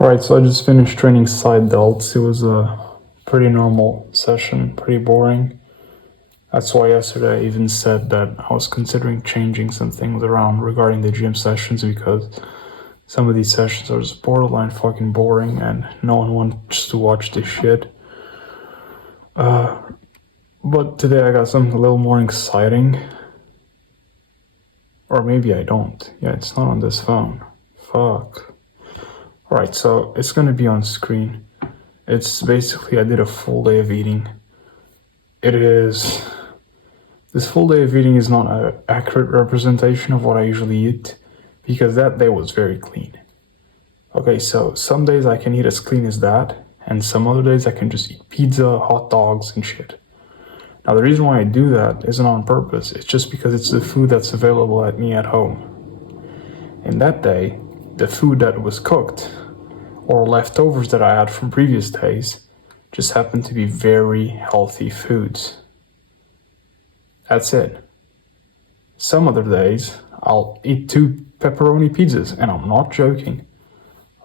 Alright, so I just finished training side delts. It was a pretty normal session, pretty boring. That's why yesterday I even said that I was considering changing some things around regarding the gym sessions because some of these sessions are just borderline fucking boring and no one wants to watch this shit. But today I got something a little more exciting. Or maybe I don't. Yeah, it's not on this phone. Fuck. Alright, so it's gonna be on screen. It's basically, I did a full day of eating. This full day of eating is not an accurate representation of what I usually eat because that day was very clean. Okay, so some days I can eat as clean as that, and some other days I can just eat pizza, hot dogs, and shit. Now, the reason why I do that isn't on purpose, it's just because it's the food that's available at me at home. And that day, the food that was cooked, or leftovers that I had from previous days, just happened to be very healthy foods. That's it. Some other days, I'll eat 2 pepperoni pizzas, and I'm not joking.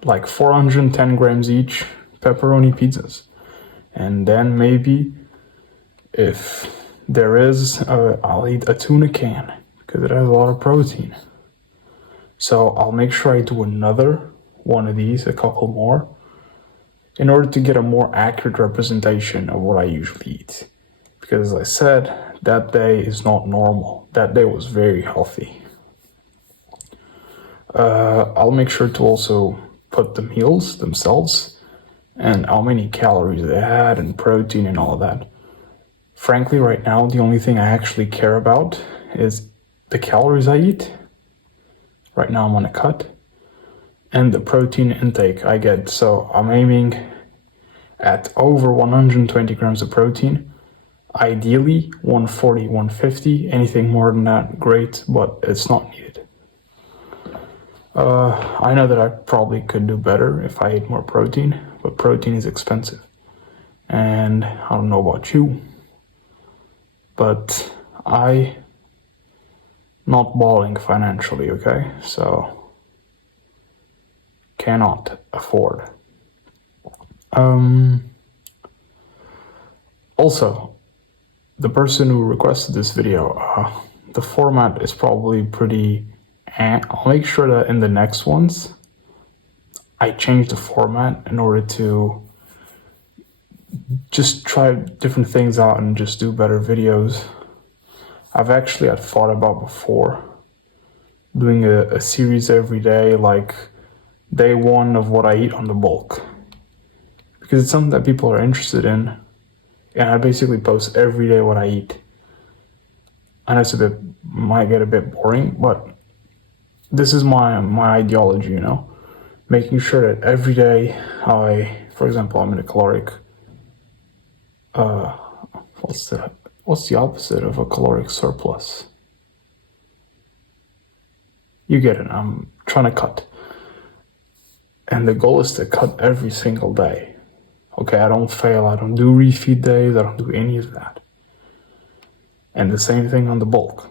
Like 410 grams each, pepperoni pizzas. And then maybe, if there is, I'll eat a tuna can, because it has a lot of protein. So I'll make sure I do another one of these, a couple more, in order to get a more accurate representation of what I usually eat. Because as I said, that day is not normal. That day was very healthy. I'll make sure to also put the meals themselves and how many calories they had and protein and all of that. Frankly, right now, the only thing I actually care about is the calories I eat. Right now I'm on a cut. And the protein intake I get. So I'm aiming at over 120 grams of protein. Ideally 140, 150. Anything more than that, great, but it's not needed. I know that I probably could do better if I ate more protein, but protein is expensive. And I don't know about you, but I'm not balling financially, okay? So cannot afford. Also, the person who requested this video, the format is probably pretty. I'll make sure that in the next ones, I change the format in order to just try different things out and just do better videos. I've actually had thought about before doing a series every day, like day 1 of what I eat on the bulk, because it's something that people are interested in, and I basically post every day what I eat. And it's might get a bit boring, but this is my ideology, you know, making sure that every day for example, I'm in a caloric, what's the opposite of a caloric surplus? You get it, I'm trying to cut. And the goal is to cut every single day. Okay, I don't fail, I don't do refeed days, I don't do any of that. And the same thing on the bulk.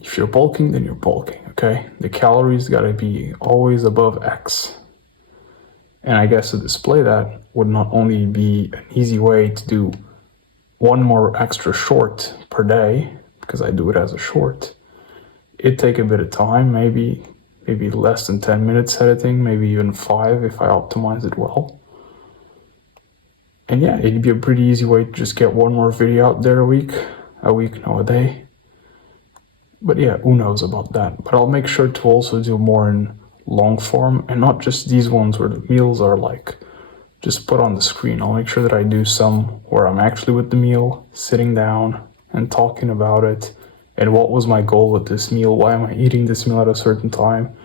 If you're bulking, then you're bulking, okay? The calories gotta be always above X. And I guess to display that would not only be an easy way to do one more extra short per day, because I do it as a short. It'd take a bit of time, maybe less than 10 minutes editing, maybe even 5 if I optimize it well. And yeah, it'd be a pretty easy way to just get one more video out there a day. But yeah, who knows about that. But I'll make sure to also do more in long form, and not just these ones where the meals are like just put on the screen. I'll make sure that I do some where I'm actually with the meal, sitting down and talking about it. And what was my goal with this meal? Why am I eating this meal at a certain time?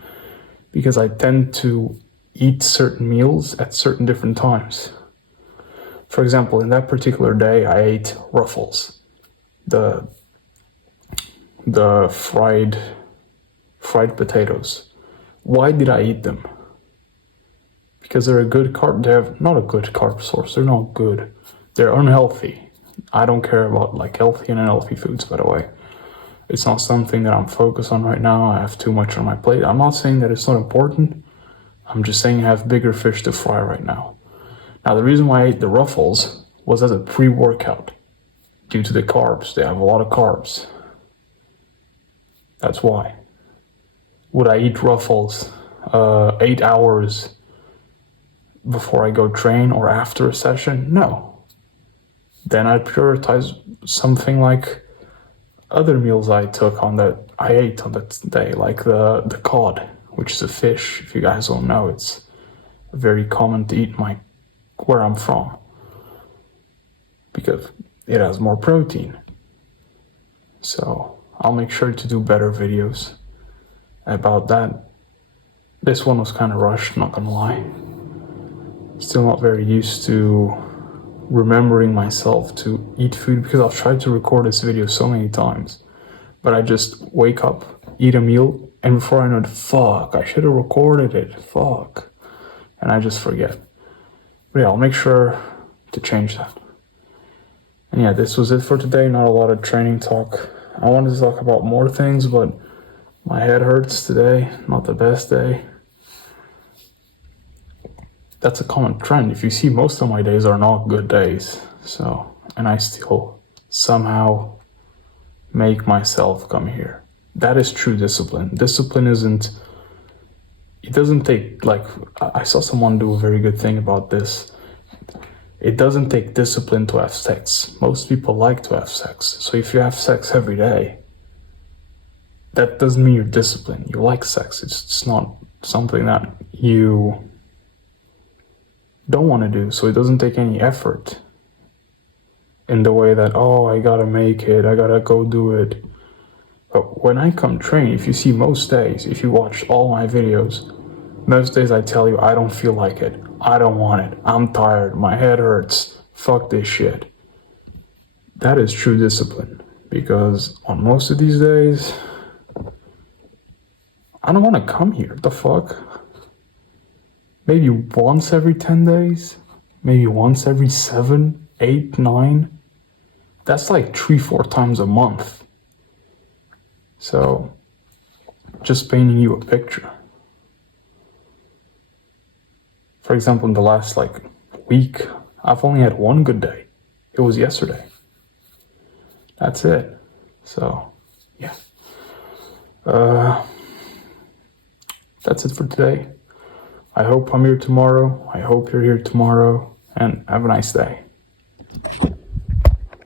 Because I tend to eat certain meals at certain different times. For example, in that particular day, I ate Ruffles, the fried potatoes. Why did I eat them? Because they're a good carb. They have not a good carb source. They're not good. They're unhealthy. I don't care about like healthy and unhealthy foods, by the way. It's not something that I'm focused on right now. I have too much on my plate. I'm not saying that it's not important. I'm just saying I have bigger fish to fry right now. Now, the reason why I ate the Ruffles was as a pre-workout. Due to the carbs. They have a lot of carbs. That's why. Would I eat Ruffles 8 hours before I go train or after a session? No. Then I'd prioritize something like other meals I ate on that day, like the cod, which is a fish. If you guys don't know, it's very common to eat where I'm from, because it has more protein. So I'll make sure to do better videos about that. This one was kind of rushed, not gonna lie. Still not very used to remembering myself to eat food, because I've tried to record this video so many times, but I just wake up, eat a meal, and before I know it, fuck, I should have recorded it, fuck, and I just forget. But yeah, I'll make sure to change that. And yeah, this was it for today. Not a lot of training talk. I wanted to talk about more things, but my head hurts today. Not the best day. That's a common trend. If you see, most of my days are not good days. So, and I still somehow make myself come here. That is true discipline. Discipline it doesn't take, like, I saw someone do a very good thing about this. It doesn't take discipline to have sex. Most people like to have sex. So if you have sex every day, that doesn't mean you're disciplined. You like sex. It's not something that you don't want to do. So it doesn't take any effort in the way that, oh, I gotta make it, I gotta go do it. But when I come train, if you see, most days, if you watch all my videos, most days I tell you I don't feel like it. I don't want it. I'm tired. My head hurts. Fuck this shit. That is true discipline. Because on most of these days, I don't want to come here. What the fuck? Maybe once every 10 days? Maybe once every 7, 8, 9? That's like 3-4 times a month. So, just painting you a picture. For example, in the last week, I've only had one good day. It was yesterday. That's it. So, yeah. That's it for today. I hope I'm here tomorrow. I hope you're here tomorrow. And have a nice day.